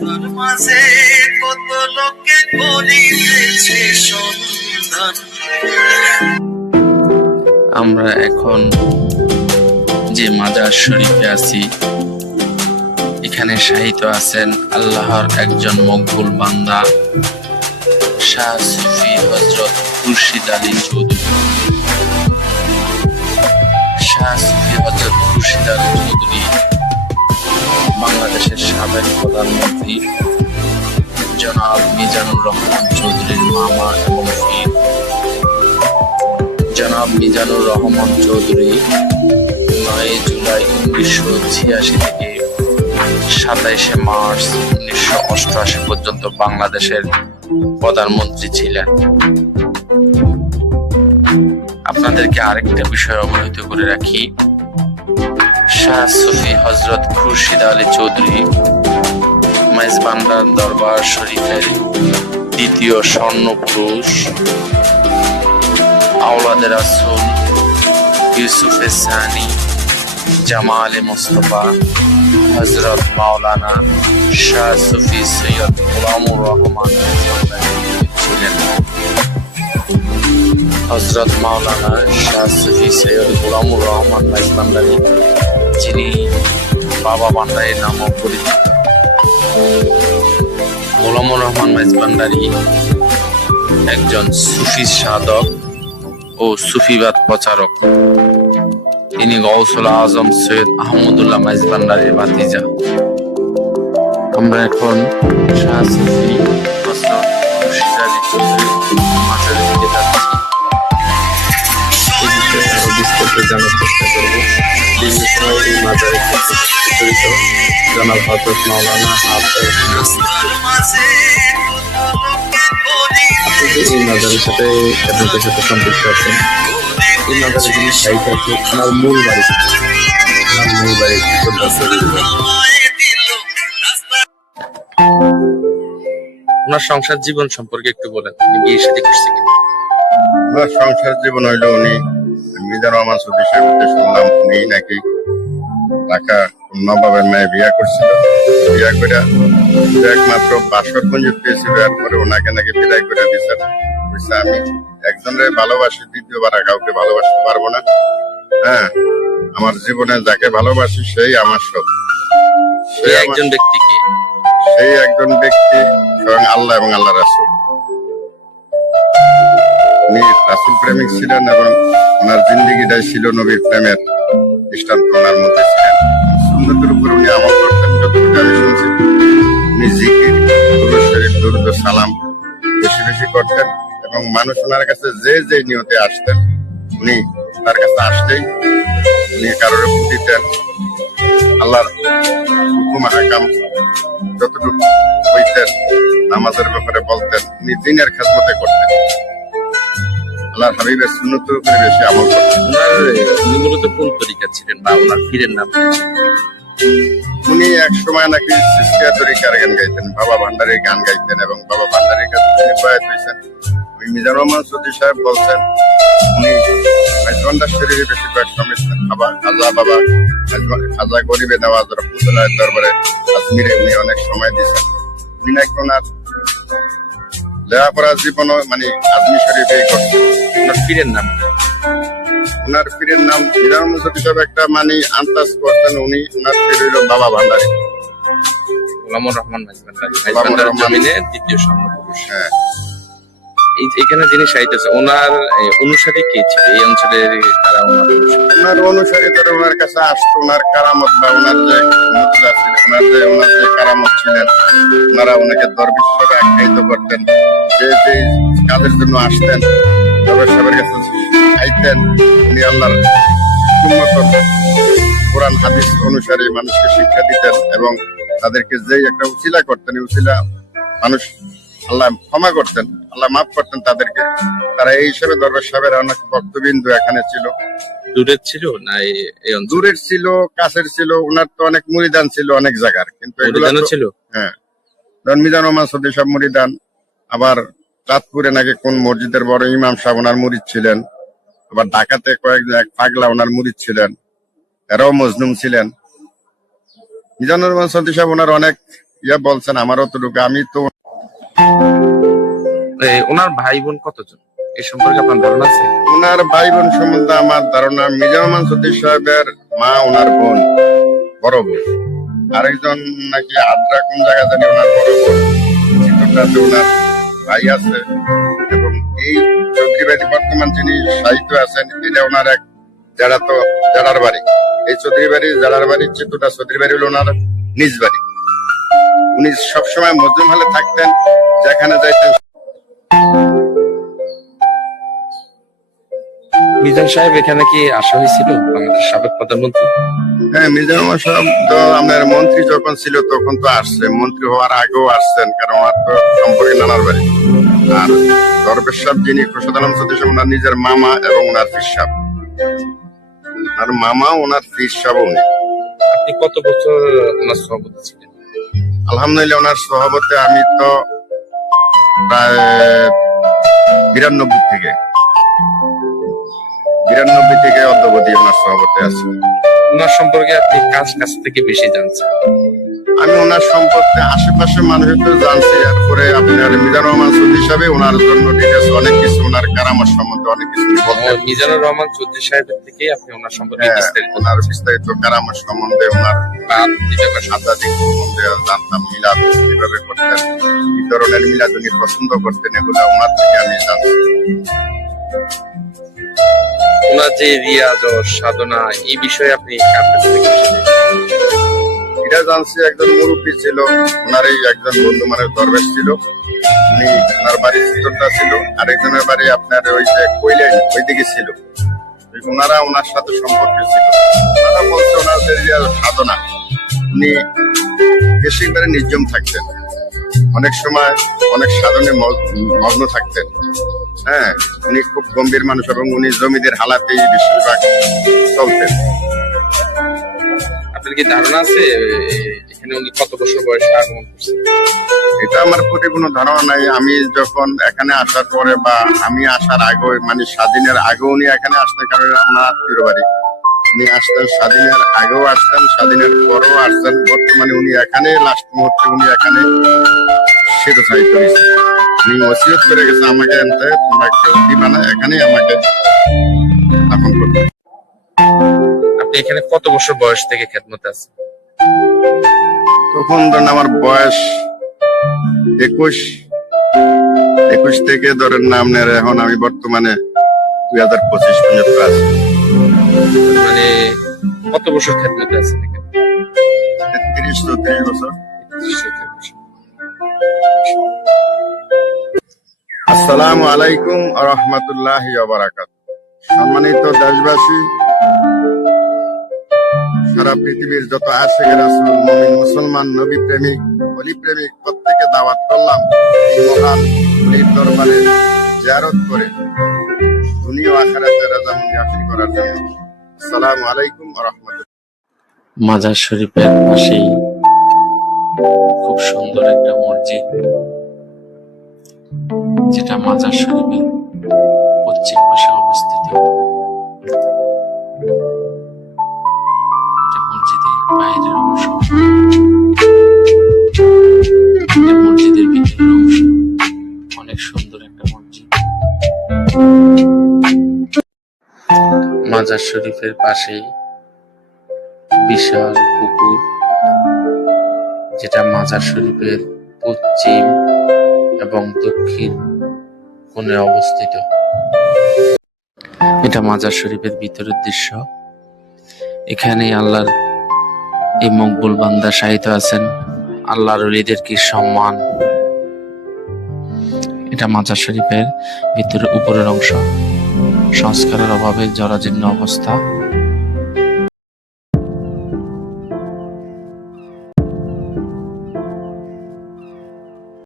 তার মাঝে কত লোকে করিতেছে সন্ধান আমরা এখন যে মাজার শরীফে আছি, এখানে শাহিত আছেন আল্লাহর একজন মকবুল বান্দা, শাহ সুফি হজরত খুরশিদ আলী চৌধুরী। শাহ সুফি হজরত খুরশিদ আলী চৌধুরী বাংলাদেশের সাবেক প্রধানমন্ত্রী জনাব মিজানুর রহমান চৌধুরীর মামা এবং পীর। জনাব মিজানুর রহমান চৌধুরী নয় জুলাই উনিশশো ছিয়াশি থেকে সাতাইশে মার্চ উনিশশো অষ্টআশি পর্যন্ত বাংলাদেশের প্রধানমন্ত্রী ছিলেন। আপনাদেরকে আরেকটা বিষয় অবহিত করে রাখি। শাহ সুফি হজরত খুরশিদ আলী চৌধুরী মেজবান্ডার দরবার শরীফের দ্বিতীয় স্বর্ণ পুরুষ আওলাদের রাসুল ইউসুফে সানি জামাল মোস্তফা হজরত মাওলানা শাহ সুফি সৈয়দ গোলামুর রহমান ছিলেন। হজরত মাওলানা শাহ সুফি সৈয়দ গোলামুর রহমান মাইজবান্ডারি যিনি বাবা বান্ডারির নামও পরিচিত। গোলামুর রহমান মাইজবান্ডারি একজন সুফি সাধক ও সুফিবাদ প্রচারক। তিনি গৌসুল আজম সৈয়দ আহমদুল্লাহ মাইজবান্ডারির ভাতিজা। আমরা এখন জানার চেষ্টা করব। দীর্ঘ সময় এই মাজারের সাথে আপনি এই সাথে সাথে সম্পৃক্ত আছেন। এই যিনি আছে, ওনার মূল বাড়ি মূল বাড়ি সংসার জীবন সম্পর্কে একটু বলেন বিয়ে সাথে ওনার সংসার জীবন হইল উনি মিজান রহমান সৌদি সাহেবকে শুনলাম, উনি নাকি ঢাকা নবাবের মেয়ে বিয়া করছিল। বিয়া করে একমাত্র বাসর মঞ্জুর পেয়েছিল এরপরে ওনাকে নাকি বিদায় করে দিয়েছেন বুঝছে আমি? একজনের ভালোবাসি দ্বিতীয়বার কাউকে ভালোবাসতে পারব না। হ্যাঁ আমার জীবনে যাকে ভালোবাসি সেই আমার সব। সেই একজন ব্যক্তিকে সেই একজন ব্যক্তি স্বয়ং আল্লাহ এবং আল্লাহ রাসুল। উনি রাসুল প্রেমিক ছিলেন এবং ওনার জিন্দিগিটাই ছিল নবীর প্রেমের দৃষ্টান্ত ওনার মধ্যে সালাম। বেশি বেশি করতেন এবং মানুষ ওনার কাছে যে যে নিয়তে আসতেন, উনি তার কাছে আসতেই উনি কারোর দিতেন। আল্লাহর হুকুম হাকাম যতটুকু হইতেন, নামাজের ব্যাপারে বলতেন, উনি দিনের খেদমতে করতেন। আল্লাহর হাবিবের সুন্নতের উপরে বেশি আমল করতেন। উনি মূলত কোন তরিকা ছিলেন বা ওনার ফিরের নাম? উনি এক সময় নাকি সিস্কিয়া তরিকার গান গাইতেন, বাবা ভান্ডারির গান গাইতেন এবং বাবা ভান্ডারির কাছে তিনি হয়েছেন ওই মিজান রহমান সৌদি সাহেব বলছেন, উনি মেজবান্ডার শরীরে বেশিরভাগ সময় খাবার খাজা বাবা খাজা গরিবে নেওয়াজ রহমতুল্লাহ দরবারে আজমিরে উনি অনেক সময় দিয়েছেন। উনি নাকি ওনার লেখাপড়ার জীবনও মানে আজমি শরীফেই করতেন। ওনার ফিরের নাম? ওনার পীরের নাম সৌদি সাহেব একটা মানে আন্দাজ করতেন উনি ওনার পীর হইল বাবা ভান্ডারি। গোলামুর রহমান। জমিনে দ্বিতীয় স্বর্ণ পুরুষ হ্যাঁ এখানে যিনি সাহিত্য আছে ওনার অনুসারী কে ছিল? এই অঞ্চলের ওনার অনুসারী? ধরে ওনার কাছে আসতো ওনার কারামত বা ওনার যে মুদ্রা ছিল ওনার যে ওনার যে কারামত ছিলেন ওনারা ওনাকে দরবিশ হিসেবে আখ্যায়িত করতেন। যে যে কাজের জন্য আসতেন কাছে আইতেন উনি আল্লাহর কোরআন হাদিস অনুসারে মানুষকে শিক্ষা দিতেন এবং তাদেরকে যেই একটা উচিলা করতেন উচিলা মানুষ আল্লাহ ক্ষমা করতেন আল্লাহ মাফ করতেন তাদেরকে। তারা এই হিসেবে দরবার সাহেবের অনেক বক্তবিন্দু এখানে ছিল। দূরের ছিল না দূরের ছিল কাছের ছিল ওনার তো অনেক মুরিদান ছিল অনেক জায়গার কিন্তু ছিল? হ্যাঁ। মিজান রহমান সদ্দি সাহেব মুরিদান আবার চাঁদপুরে নাকি কোন মসজিদের বড় ইমাম সাহেব ওনার মুরিদ ছিলেন। আবার ঢাকাতে কয়েকজন এক পাগলা ওনার মুরিদ ছিলেন এরাও মজনুম ছিলেন। মিজানুর রহমান সদ্দি সাহেব ওনার অনেক ইয়ে বলছেন আমার অতটুকু আমি তো ওনার ভাই বোন কতজন? এ সম্পর্কে আপনার ধারণা আছে? ওনার ভাই বোন সম্বন্ধে আমার ধারণা মিজানুর রহমান সদ্দি সাহেবের মা ওনার বোন বড় বোন। আরেকজন নাকি আদ্রা কোন জায়গা জানি ওনার বড় বোন। চিত্রটাতে ওনার ভাই আছে। বর্তমান যিনি সাহিত্য আছেন এটা ওনার এক যারা তো জাড়ার বাড়ি। এই চৌধুরী বাড়ি জাড়ার বাড়ি চিত্রটা চৌধুরী বাড়ি হলো ওনার নিজ বাড়ি। উনি সবসময় মজলুম হলে থাকতেন যেখানে যাইতেন। মিজান সাহেব এখানে কি আসা হয়েছিল আমাদের সাবেক প্রধানমন্ত্রী? হ্যাঁ রহমান সাহেব তো আপনার মন্ত্রী যখন ছিল তখন তো আসছে। মন্ত্রী হওয়ার আগেও আসছেন কারণ ওনার তো সম্পর্কে নানার বাড়ি। আর দরবেশ সাহেব যিনি আলম সদস্য ওনার নিজের মামা এবং ওনার ফির সাহেব ওনার মামা ওনার ফির সাহেব উনি। আপনি কত বছর ওনার সভাপতি ছিলেন? আলহামদুলিল্লাহ ওনার সভাপতি আমি তো প্রায় বিরানব্বই থেকে বিরানব্বই থেকে অদ্যবধি ওনার সভাপতি আছে। ওনার সম্পর্কে আপনি কাজ কাছ থেকে বেশি জানছেন? আমি ওনার সম্পর্কে আশেপাশে মানুষ তো জানছি এরপরে আপনার মিজানুর রহমান সৌদি হিসাবে ওনার জন্য ডিটেলস অনেক কিছু ওনার কারামার সম্বন্ধে অনেক কিছু মিজানুর রহমান চৌধুরী সাহেবের থেকে আপনি ওনার সম্পর্কে হ্যাঁ, বিস্তারিত ওনার বিস্তারিত কারামার সম্বন্ধে ওনার রাত দিতে সাংবাদিক সম্বন্ধে জানতাম মিলাদ কীভাবে করতেন কি ধরনের মিলাদ উনি পছন্দ করতেন এগুলো ওনার থেকে আমি জানতাম ওনার যে রিয়াজ ও সাধনা এই বিষয়ে আপনি কার কাছ থেকে জানছি একজন মুরব্বী ছিল ওনার এই একজন বন্ধু মানে দরবেশ ছিল। উনি ওনার বাড়ি চিত্রটা ছিল, আরেকজনের বাড়ি আপনার ওই যে কইলেন, ওইদিকে ছিল। ওনারা ওনার সাথে সম্পর্ক ছিল। ওনারা বলছে রিয়াল সাধনা, উনি বেশিরভাগ নির্জম থাকতেন। অনেক সময় অনেক সাধনে মগ- মগ্ন থাকতেন। হ্যাঁ উনি খুব গম্ভীর মানুষ এবং উনি জমিদের হালাতেই বেশিরভাগ চলতেন। আপনার কি ধারণা আছে? এখানে উনি কত বছর বয়সে আগমন করছেন? এটা আমার প্রতি কোনো ধারণা নাই। আমি যখন এখানে আসার পরে বা আমি আসার আগে মানে স্বাধীনের আগে উনি এখানে আসতেন, কারণ ওনার আত্মীয় বাড়ি। উনি আসতেন স্বাধীনের আগেও আসতেন, স্বাধীনের পরেও আসতেন। বর্তমানে উনি এখানে লাস্ট মুহূর্তে উনি এখানে চিরস্থায়িত হয়েছে উনি ওসিয়ত করে গেছে আমাকে তোমরা কেউ দিবা না, এখানেই আমাকে এখানে কত বছর বয়স থেকে খেদমতে আছেন তখন ধরেন আমার বয়স একুশ। একুশ থেকে ধরেন না আপনার এখন আমি বর্তমানে দুই হাজার পঁচিশ পর্যন্ত আছি। মানে কত বছর খেদমতে এখানে? তিরিশ চৌত্রিশ বছর। আসসালামু আলাইকুম রহমতুল্লাহ বারাকাত সম্মানিত দেশবাসী সারা পৃথিবীর যত মমিন, মুসলমান, নবী প্রেমিক, অলি প্রেমিক, প্রত্যেকে দাওয়াত করলাম এই মহান অলির দরবারে জিয়ারত করে। দুনিয়া আখেরাতে রাজামন্দি হাসিল করার জন্য। আসসালামু আলাইকুম রহমতুল্লাহ। মাজার শরীফের পাশেই খুব সুন্দর একটা মসজিদ, যেটা মাজার শরীফের পশ্চিম পাশে অবস্থিত। মাজার শরীফের পাশেই বিশাল পুকুর, যেটা মাজার শরীফের পশ্চিম এবং দক্ষিণ কোণে অবস্থিত। এটা মাজার শরীফের ভিতরের দৃশ্য। এখানে আল্লাহর এই মকবুল বান্দা সাহিত আছেন। আল্লাহর অলিদের কি সম্মান? এটা মাজার শরীফের ভিতরের উপরের অংশ। সংস্কারের অভাবে জরাজীর্ণ অবস্থা।